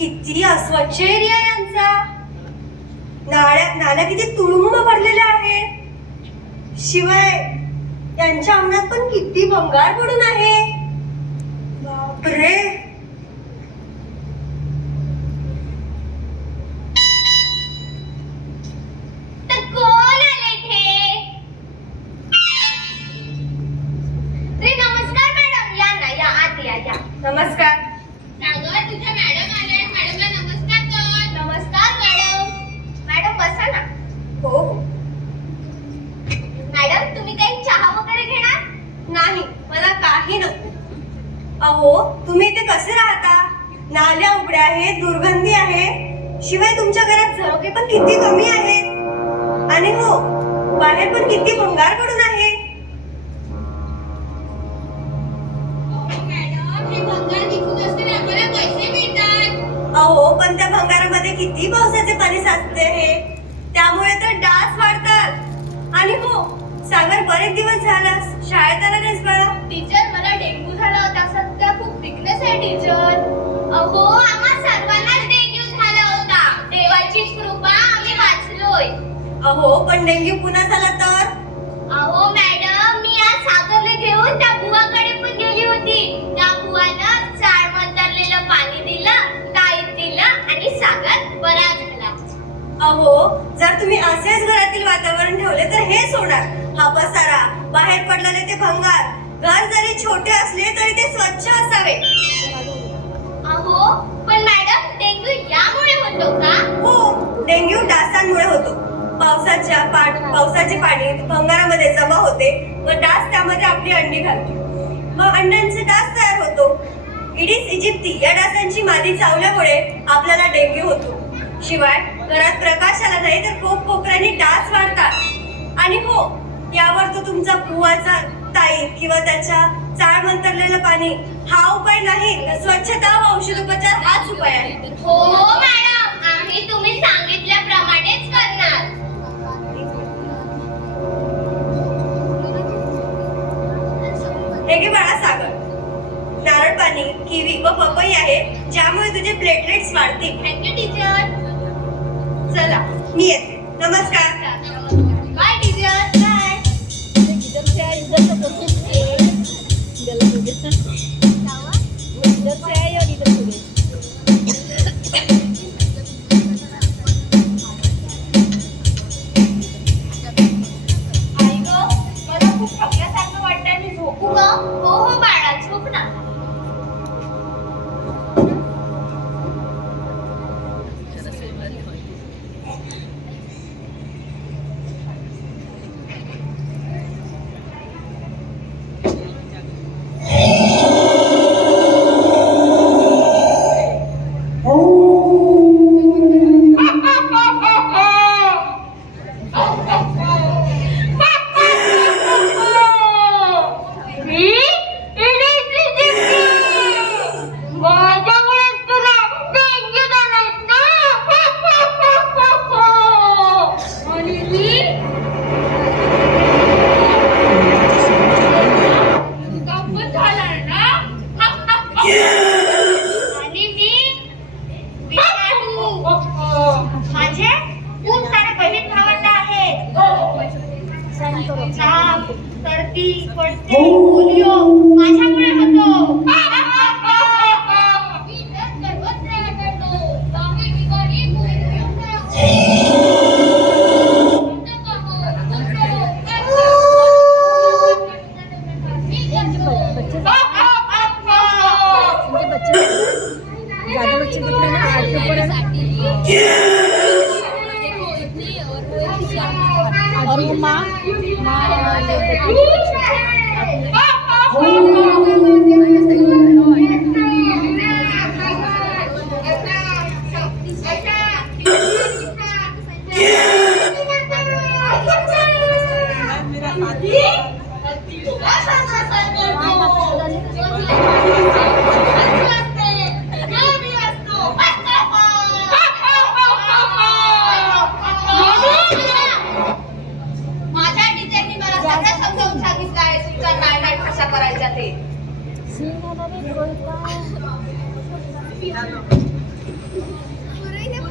किती अस्वच्छ एरिया यांचा. नाल्या किती तुडुंब भरलेल्या आहेत. शिवाय यांच्या अंगणात पण किती भंगार पडून आहे. बापरे. नमस्कार. तुझ्या मॅडम आल्या. मॅडमला नमस्कार कर. नमस्कार मॅडम. मॅडम बसा ना. हो. मॅडम तुम्ही काही चहा वगैरे घेणार? नाही, मला काही नको. अहो, तुम्ही इथे कसे राहता? नाल्या उघड्या आहेत, दुर्गंधी आहे. शिवाय तुमच्या घरात झरोके पण किती कमी आहेत. आणि हो, बाहेर पण किती भंगार पडून आहे. अहो, पण त्या भंगारामध्ये किती पावसाचे पाणी साचते आहे. त्यामुळे तर डास वाढतात. आणि हो, सागर बरेच दिवस झाला शाळेत आला नाहीस बाळा. टीचर मला डेंग्यू झाला होता. सध्या खूप विकनेस आहे टीचर. अहो आम्हा सर्वांनाच डेंग्यू झाला होता. देवाचीच कृपा आम्ही वाचलोय. अहो, पण डेंग्यू पुन्हा झाला तर? अहो मॅडम, मी आज सागरला घेऊन त्या बुवाकडे पण गेली होती. त्या बुवानं चाळ मंतरलेलं पाणी दिलं, ताईत दिलं आणि सागर बरा झाला. अहो, जर तुम्ही असेच घरातील वातावरण ठेवले तर हेच होणार. हा पसारा, बाहेर पडलेले ते भंगार. घर जरी छोटे असले तरी ते स्वच्छ असावे. अहो पण मॅडम, डेंग्यू यामुळे होतो का? हो, डेंग्यू डासांमुळे होतो. पावसाचे पाणी भंगारामध्ये जमा होते व डास त्यामध्ये आपली अंडी घालते. मग अंड्यांचे डास तयार होतो. इडिस इजिप्ती या डासांची मादी चावल्यामुळे आपल्याला डेंग्यू होतो. शिवाय घरात प्रकाश आला नाही तर कोपऱ्याने डास वाढतात. आणि हो, यावर तो तुमचा बुवाचा ताई किंवा त्याच्या चाळ मंतरलेलं पाणी हा उपाय नाही, तर स्वच्छता व औषधोपचार हाच उपाय आहे. हो मॅडम, आम्ही तुम्ही सांगितल्याप्रमाणेच करणार. हे घे बाळा सागर. नारळ पाणी, किवी व पपई आहे, ज्यामुळे तुझे प्लेटलेट्स वाढतील. Thank you teacher. चला, मी येते. नमस्कार. Bye teacher. बाय. आई गं, मला खूप थकल्यासारखं वाटतंय. मी झोपू का? हो हो बाळा, झोप ना. माझे खूप सारे बहीण भावंड आहेत. ताप, सर्दी, पडसे, पोलिओ माझ्यामुळे होतो. और वो माँ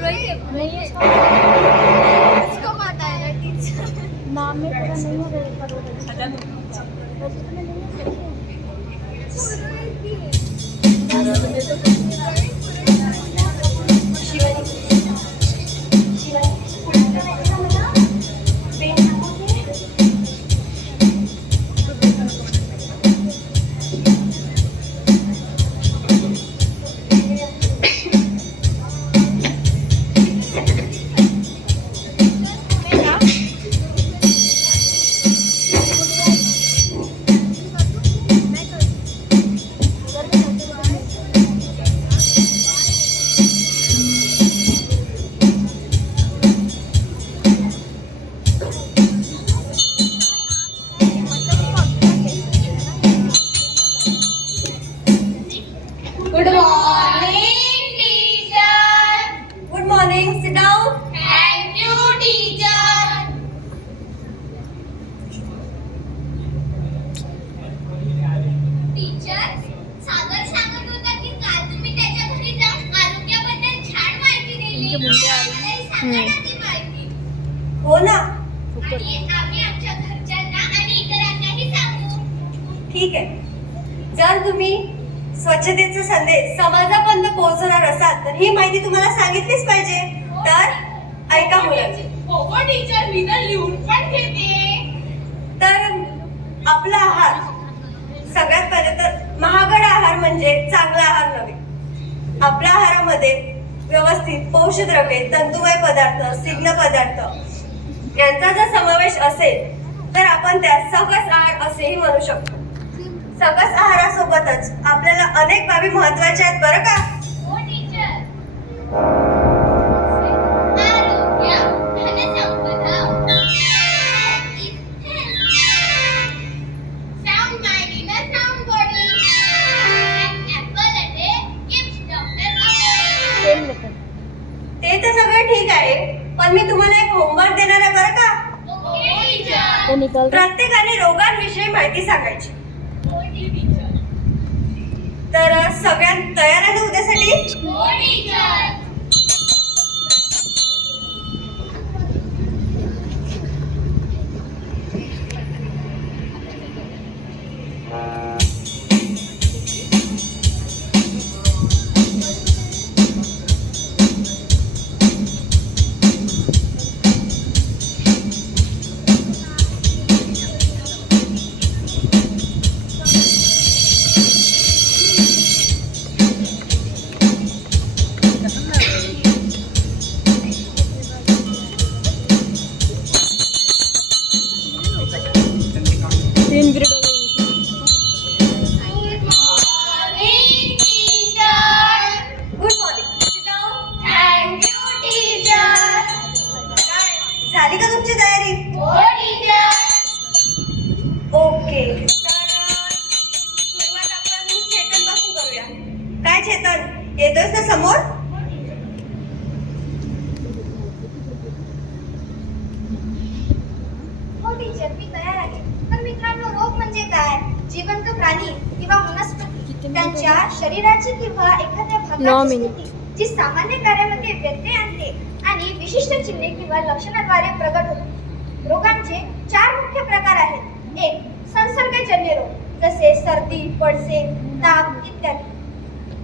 इसको पता है ना टीचर। नाम में पूरा नहीं good morning teacher. Good morning, sit down. Thank you teacher. Teacher, Sagar सांगत होता की काल तुम्ही त्याच्या घरी जाऊन आरोग्याबद्दल छान माहिती दिली. आम्हालाही सांगा ना ती माहिती. हो ना, आणि आम्ही आमच्या घरच्यांना आणि इतरांनाही सांगू. ठीक आहे. जर तुम्ही स्वच्छतेचा संदेश समाजापर्यंत पोहोचवणार असाल तर ही माहिती तुम्हाला सांगितलीच पाहिजे. तर ऐका मुलांची. हो टीचर, मी तर लिहून पण घेते. तर आपला आहार सगळ्यात पहिले तर महागडा आहार म्हणजे चांगला आहार नव्हे. आपल्या आहारामध्ये व्यवस्थित पोषकद्रव्ये, तंतुमय पदार्थ, स्निग्ध पदार्थ यांचा जर समावेश असेल तर आपण त्यास सकस आहार असेही म्हणू शकतो. सकस आहारासोबतच आपल्याला अनेक बाबी महत्त्वाच्या आहेत बरं का. हो टीचर. आरोग्य, धनसंपदा. Sound mind in a sound body. An apple a day keeps doctor away. ते तर सगळं ठीक आहे, पण मी तुम्हाला एक होमवर्क देणार आहे बरं का. Okay, teacher. प्रत्येकाने रोगांविषयी माहिती सांगायची. Okay, teacher. तर सगळ्यात तयार आहे ना उद्यासाठी. हो teacher. Good morning, sit down. Thank you teacher. झाली का तुमची तयारी. हो टीचर. ओके, तर सुरुवात आपण चेतन पासून करूया. काय चेतन, येतोयस ना समोर. हो टीचर, मी तयार आहे. तर मित्रांनो, रोग म्हणजे काय? जिवंत प्राणी किंवा वनस्पती त्यांच्या शरीराची किंवा एखाद्या भागाची स्थिती जी सामान्य कार्यामध्ये व्यत्यय आणते आणि विशिष्ट चिन्हे किंवा लक्षणाद्वारे प्रगट होते. रोगांचे 4 मुख्य प्रकार आहेत. एक, संसर्गजन्य रोग जसे सर्दी, पडसे, ताप इत्यादी.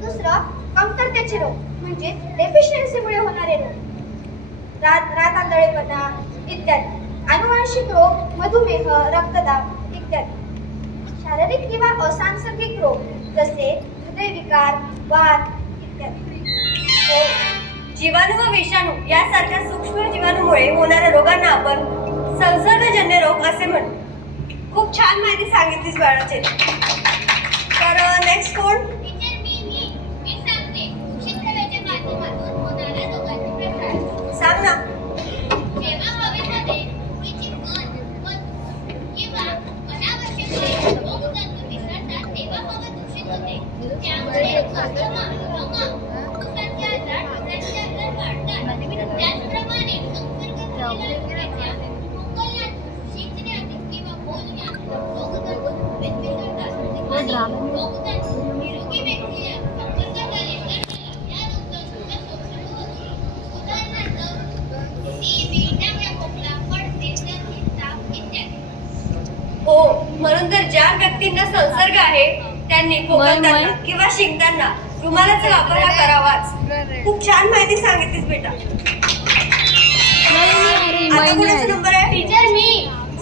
दुसरं, कमतरतेचे रोग म्हणजे डेफिशियन्सीमुळे होणारे रोग, रात आंधळेपणा इत्यादी. आनुवंशिक रोग, मधुमेह, रक्तदाब इत्यादी. शारीरिक किंवा असंसर्गिक रोग जसे हृदयविकार, वात इत्यादी. जीवाणू व विषाणू यासारख्या सूक्ष्म जीवाणूमुळे होणाऱ्या रोगांना आपण संसर्गजन्य रोग असे म्हणतो. खूप छान माहिती सांगितलीस बाळाचे. तर नेक्स्ट कोण. टीचर, मी सांगते. दूषित हवेच्या माध्यमातून होणाऱ्या रोगांचे प्रकार. सांग ना. जेव्हा हवेमध्ये धुळीची कण किंवा अनावश्यक रोगजंतू मिसळतात तेव्हा हवा दूषित होते. त्यामुळे अस्थमा, दमा, फुफ्फुसाचे आजार, डोळ्यांचे आजार वाढतात. त्याचप्रमाणे संसर्ग झालेल्या व्यक्तीच्या खोकल्यातून, शिंकण्यातून किंवा बोलण्यात रोगजंतू हवेत मिसळतात आणि रोगजंतू निरोगी व्यक्तीच्या संपर्कात आले तर या रोगजंतूचा संसर्ग होतो. व्यक्तींना संसर्ग आहे त्यांनी खोकताना किंवा शिंकताना रुमालाचा वापर हा करावाच. खूप छान माहिती सांगितलीस बेटा. आता कोणाचा नंबर आहे? टीचर मी.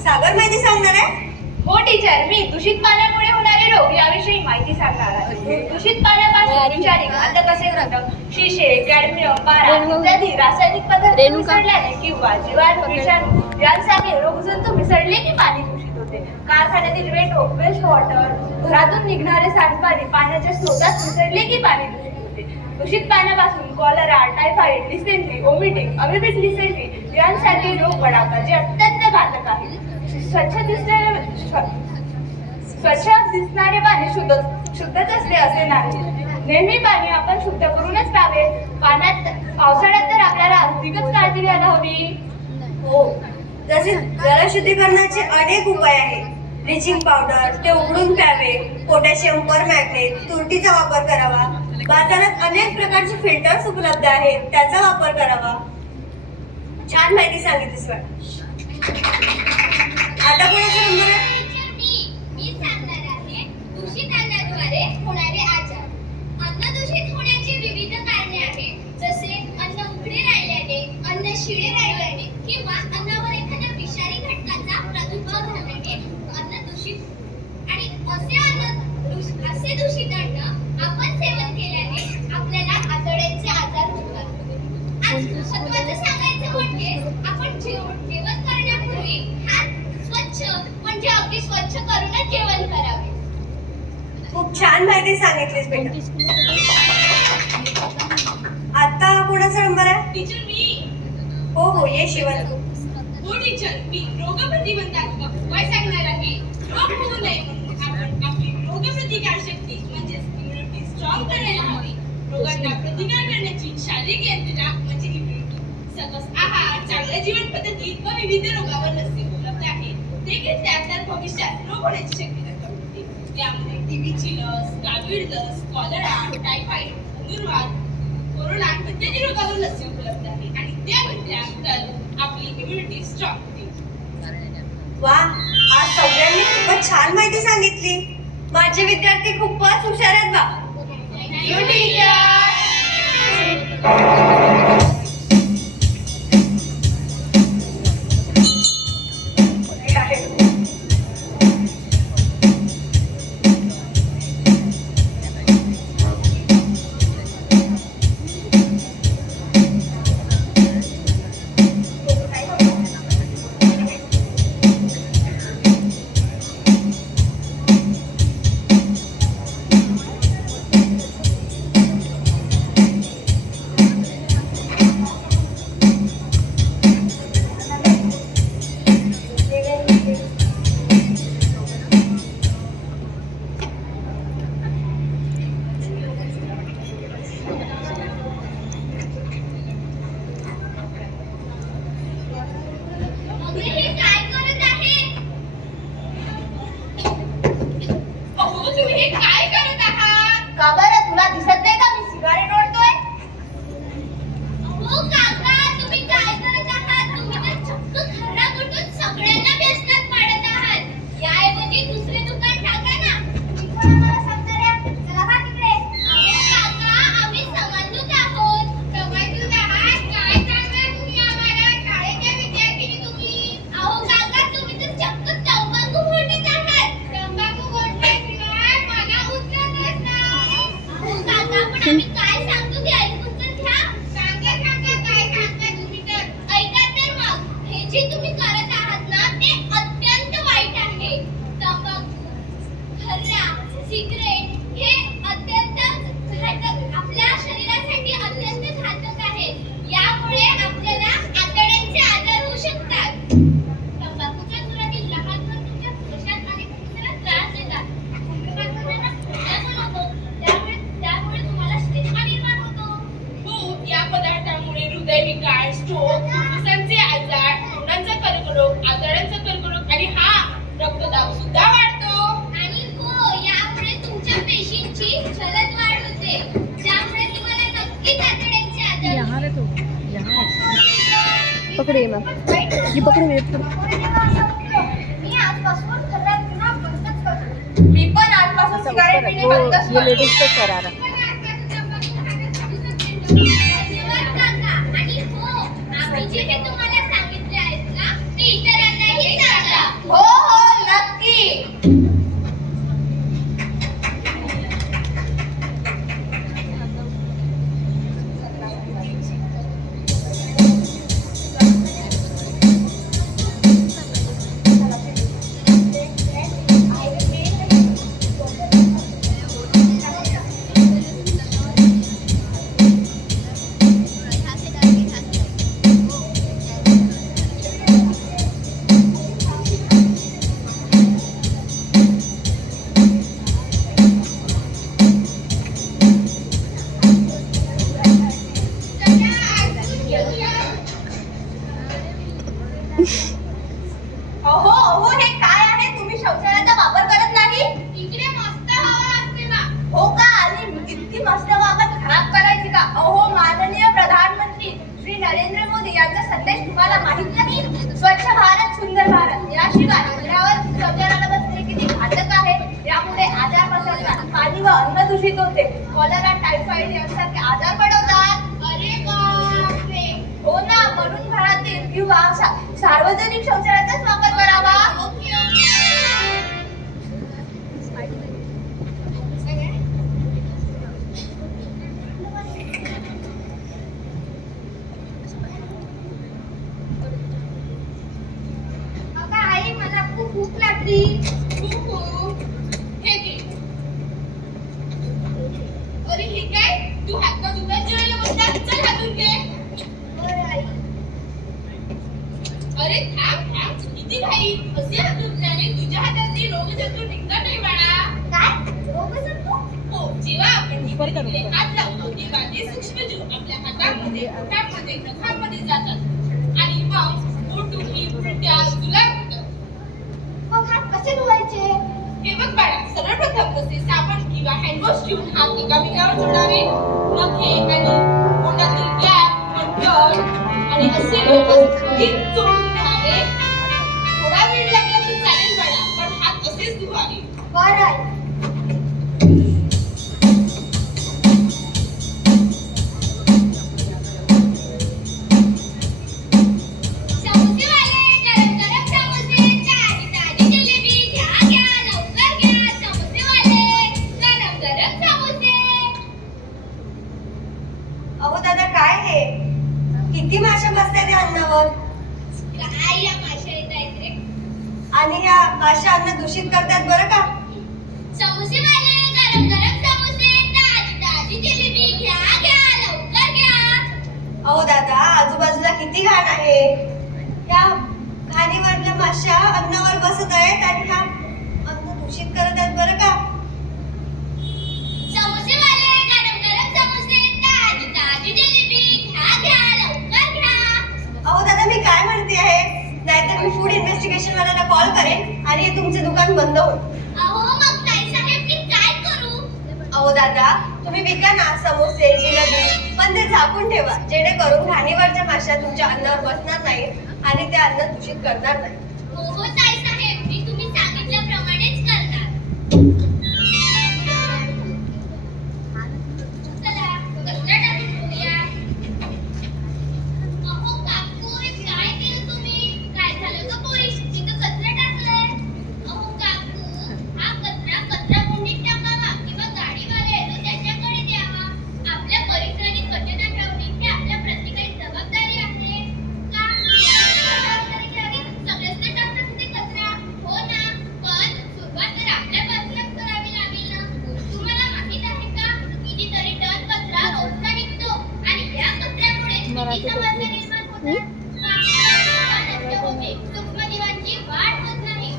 सागर माहिती सांगणार आहे? हो टीचर, मी दूषित पाण्यामुळे होणारे रोग याविषयी माहिती सांगणार आहे. दूषित पाण्यापासून विषारी घातक असे घटक, शिशे, कॅडमियम, पारा इत्यादी रासायनिक पदार्थ मिसळल्याने किंवा जीवाणू, विषाणू यांसारखे रोगजंतू मिसळले की पाणी दूषित होते. कारखान्यातील वेस्ट वॉटर, घरातून निघणारे सांडपाणी पाण्याच्या स्रोतात मिसळले की पाणी दूषित होते. दूषित पाण्यापासून cholera, typhoid, dysentery, vomiting, amoebic dysentery यांसारखे रोग पडतात जे अत्यंत घातक आहेत. स्वच्छ दिसणारे पाणी शुद्धच असते असे नाही. नेहमी पाणी आपण शुद्ध करूनच प्यावे. पावसाळ्यात तर आपल्याला अधिकच काळजी घ्यायला हवी. हो, जसे जलशुद्धीकरणाचे अनेक उपाय आहेत. ब्लिचिंग पावडर ते उघडून प्यावे, पोटॅशियम परमॅंगनेट तुरटीचा वापर करावा. बाजारात अनेक प्रकारचे फिल्टर्स उपलब्ध आहेत, त्याचा वापर करावा. छान माहिती सांगितलीस वाटतं. आता कोणाचा नंबर आहे? टीचर मी सांगणार आहे दूषित अन्नाद्वारे होणारे आजार. अन्न दूषित होण्याची विविध कारणे आहेत, जसे अन्न उघडे राहिल्याने, अन्न शिळे राहिल्याने किंवा अन्नावर एखाद्या विषारी घटकाचा प्रादुर्भाव झाल्याने अन्न दूषित. आणि असे दूषित अन्न आपण सेवन केल्याने आपल्याला आतड्यांचे आजार होतात. आज महत्त्वाचं सांगायचं म्हणजे आपण जेवण करण्यापूर्वी हात स्वच्छ म्हणजे अगदी स्वच्छ करूनच जेवण करावे. खूप छान माहिती सांगितलीस बेटा. आता कोणाचा नंबर आहे? टीचर मी. हो हो, ये शिवन. हो टीचर, मी रोगप्रतिबंधात्मक उपाय सांगणार आहे. रोग होऊ नये म्हणून आपण आपली रोगप्रतिकार शक्ती म्हणजेच इम्युनिटी स्ट्रॉंग करायला हवी. रोगांना प्रतिकार करण्याची शारीरिक यंत्रणा म्हणजे इम्युनिटी. सकस आहार, चांगल्या जीवन पद्धतीत व विविध रोगावर लसी उपलब्ध आहे. ते घेतल्या तर भविष्यात रोग होण्याची शक्यता कमी होते. त्यामध्ये टीबीची लस, कोविड लस, कॉलरा, टायफॉइड, धनुर्वात, कोरोना इत्यादी रोगावर लसी उपलब्ध आहे. आणि त्या घेतल्या तर आपली इम्युनिटी स्ट्रॉंग होते. वा, आज सगळ्यांनी खूपच छान माहिती सांगितली. माझे विद्यार्थी खूपच हुशार आहेत बा. Thank you teacher. पकड़िए मैम, ये पकड़ो, ये पकड़ो. मी आजपासून खरडा पुन्हा बंदच करतो. मी पण आजपासून सिगारेट पिणे बंदच ये करतो. लेडीज का शरारा धन्यवाद काका. आणि हो, आम्ही जे हे तुम्हाला सांगितले आहेत ना, ते इतरांनाही सांगा. हो हो नक्की. अहो अहो हे काय आहे, तुम्ही शौचालयाचा वापर करत नाही? इकडे मस्त हवा असते बा. हो का? आणि इतकी मस्त वागत खराब करायची का? अहो माननीय प्रधानमंत्री श्री नरेंद्र मोदी यांचा संदेश तुम्हाला माहित नाही? स्वच्छ भारत सुंदर भारत. याशिवाय घरावर शौचालयाला बसणे किती घातक आहे. यामुळे आजार पसरतात, पाणी व अन्न दूषित होते, कॉलरा, टायफॉइड यांसारखे आजार पडवतात. अरे बापरे. हो ना, म्हणून घरातील किंवा सार्वजनिक शौचालयाचाच वापर करावा. Okay okay. अगं आई, मला खूप भूक लागली. हे घे. अरे हे काय? तू हात पाय धुताच जेवायला बसला? चल हातून घे. बरं आई. अरे थांब थांब, किती घाई. असे हात धुतल्याने तुझ्या हातातली रोगजंतू निघणार नाही बाळा. काय? रोगजंतू? हो, जेव्हा आपण इकडे हात लावतो तेव्हा ते सूक्ष्मजीव आपल्या हातामध्ये, पोटामध्ये, नखांमध्ये जातात आणि मग पोटदुखी, उलट्या, जुलाब होतात. मग हात कसे धुवायचे? हे बघ बाळा, सर्वप्रथम कसे साबण किंवा हँडवॉश घेऊन हात एकामेकावर जोडावे. नखे आणि पोटातील गॅप, अंतर आणि असे व्यवस्थित जोडून घ्यावे. थोडा वेळ लागला तर चालेल बाळा, पण हात असेच धुवावे. बरं आई. समोसेवाले, गरम गरम समोसे, ताजी ताजी जिलेबी, घ्या घ्या, लवकर घ्या. समोसेवाले, गरम गरम समोसे. अहो दादा काय हे? किती माशा बसतात या अन्नावर काय या माशा येत आहेत रे? आणि ह्या माशा अन्न दूषित करतात बरं का. समोसेवाले, गरम गरम समोसे, ताजी ताजी जिलेबी, घ्या घ्या, लवकर घ्या. अहो दादा आजूबाजूला किती घाण आहे. या घाणीवरल्या माशा अन्नावर बसत आहेत आणि ह्या अन्न दूषित करत आहेत बरं का. समोसेवाले, गरम गरम समोसे, ताजी ताजी जिलेबी, घ्या घ्या, लवकर घ्या. अहो दादा मी काय म्हणते आहे, नाहीतर मी फूड इन्व्हेस्टिगेशन वाल्यांना कॉल करेन आणि हे तुमचे दुकान बंद होईल. अहो मग ताईसाहेब मी काय करू? अहो दादा तुम्ही विका ना समोसे, जिलेबी, पण ते झाकून ठेवा जेणेकरून घाणीवरच्या माशा तुमच्या अन्नावर बसणार नाहीत आणि ते अन्न दूषित करणार नाही. हो हो ताईसाहेब, मी तुम्ही सांगितल्याप्रमाणेच करणार. चला कचरा टाकून ठेवूया. अहो काकू, हे काय केलं तुम्ही? काय झालं ग पोरी? तिथं कचरा टाकलाय. अहो काकू, हा कचरा कुंडीत टाकावा किंवा गाडीवाला येतो त्याच्याकडे द्यावा. आपल्या परिसराने स्वच्छता ठेवणे ही आपल्या प्रत्येकाची जबाबदारी आहे. का? जबाबदारी घ्यावी. सगळेच तर टाकतात तिथे कचरा. हो ना, पण सुरुवात तर आपल्यापासूनच करावी लागेल ना. तुम्हाला माहित आहे का, कितीतरी टन कचरा रोजचा निघतो आणि या कचऱ्यामुळे किती समस्या निर्माण होतात. पाण्याचा नष्ट होते, सूक्ष्मजीवांची वाढ होत नाही.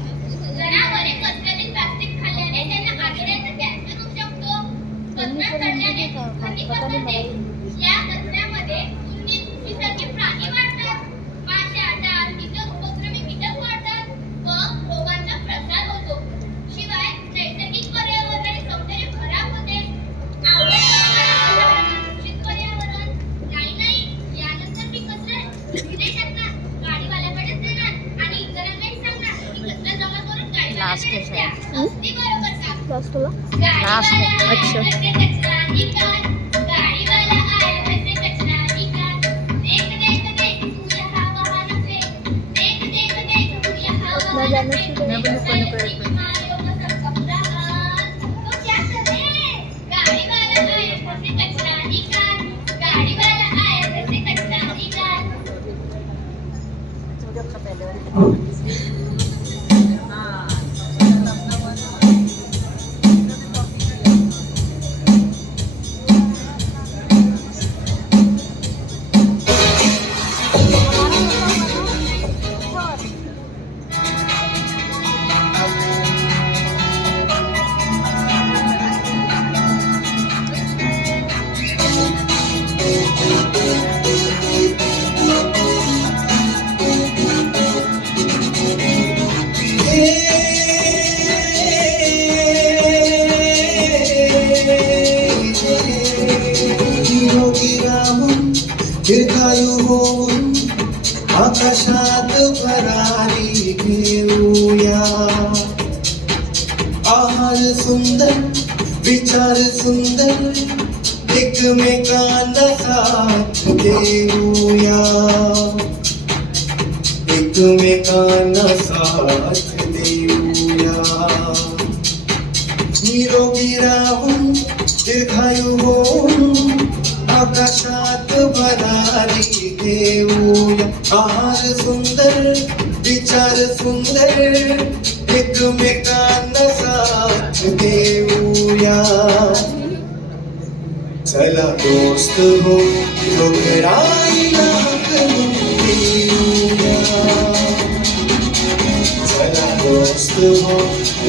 जनावरे कचऱ्यातील प्लास्टिक खाल्ल्याने त्यांना आतड्याचा कॅन्सर होऊ शकतो. कचरा तळल्याने खनिज पसरते. या कचऱ्यामध्ये उन्नीसविसर्गी प्राणी वाढतात. माशा, डास, कीटक, उपद्रवी कीटक वाढतात व रोगांचा प्रसार होतो. शिवाय नैसर्गिक पर्यावरण आणि सौंदर्य खराब होते. दूषित पर्यावरण नाही, यानंतर मी कचरा इकडे टाकणार, गाडीवाल्याकडेच देणार आणि इतरांनाही सांगणार की कचरा जमा करून गाडीवाल्याकडेच द्या. अगदी बरोबर तुला गाडीवाला अच्छा. आया वैसे कचरा निकाल, गाडीवाला आया वैसे कचरा निकाल. देख देख देख तू यहाँ वहाँ न फेंक, देख देख देख तू यहाँ अपना वहाँ न जाना फेंक. चाहिए. सारे बीमारियों का सब कपड़ा हाथ. तो क्या करें? गाडीवाला आया वैसे कचरा निकाल, गाडीवाला आया वैसे कचरा निकाल. निरोगी राहून दीर्घायू होऊन आकाशात भरारी घेऊया. आहार सुंदर विचार सुंदर एकमेकांना साथ देऊया. एकमेकांना साथ देऊया. निरोगी राहून दीर्घायू होऊन आकाशात भरारी देऊया. आहार सुंदर विचार सुंदर एकमेकांना साथ देऊया. चला दोस्त हो डोंगराईला करून देऊया. चला दोस्त हो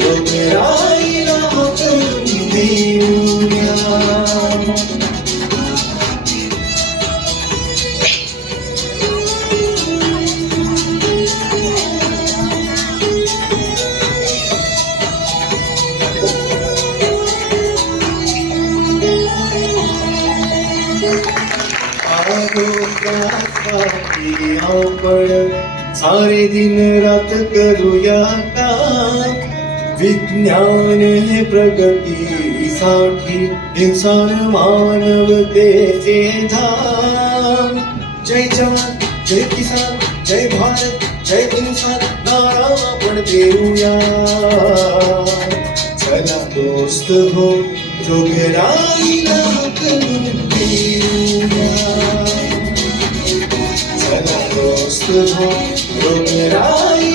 डोंगराईला करून देऊया. आरोग्यासाठी आपण सारे दिन रात करूया काम. विज्ञान हे प्रगतीसाठी इंसान मानवतेचे धाम. जय जवान जय किसान जय भारत जय इंसान नारा आपण देऊया. चला दोस्त हो रोगराईला करून देऊया. चला दोस्त हो रोगराई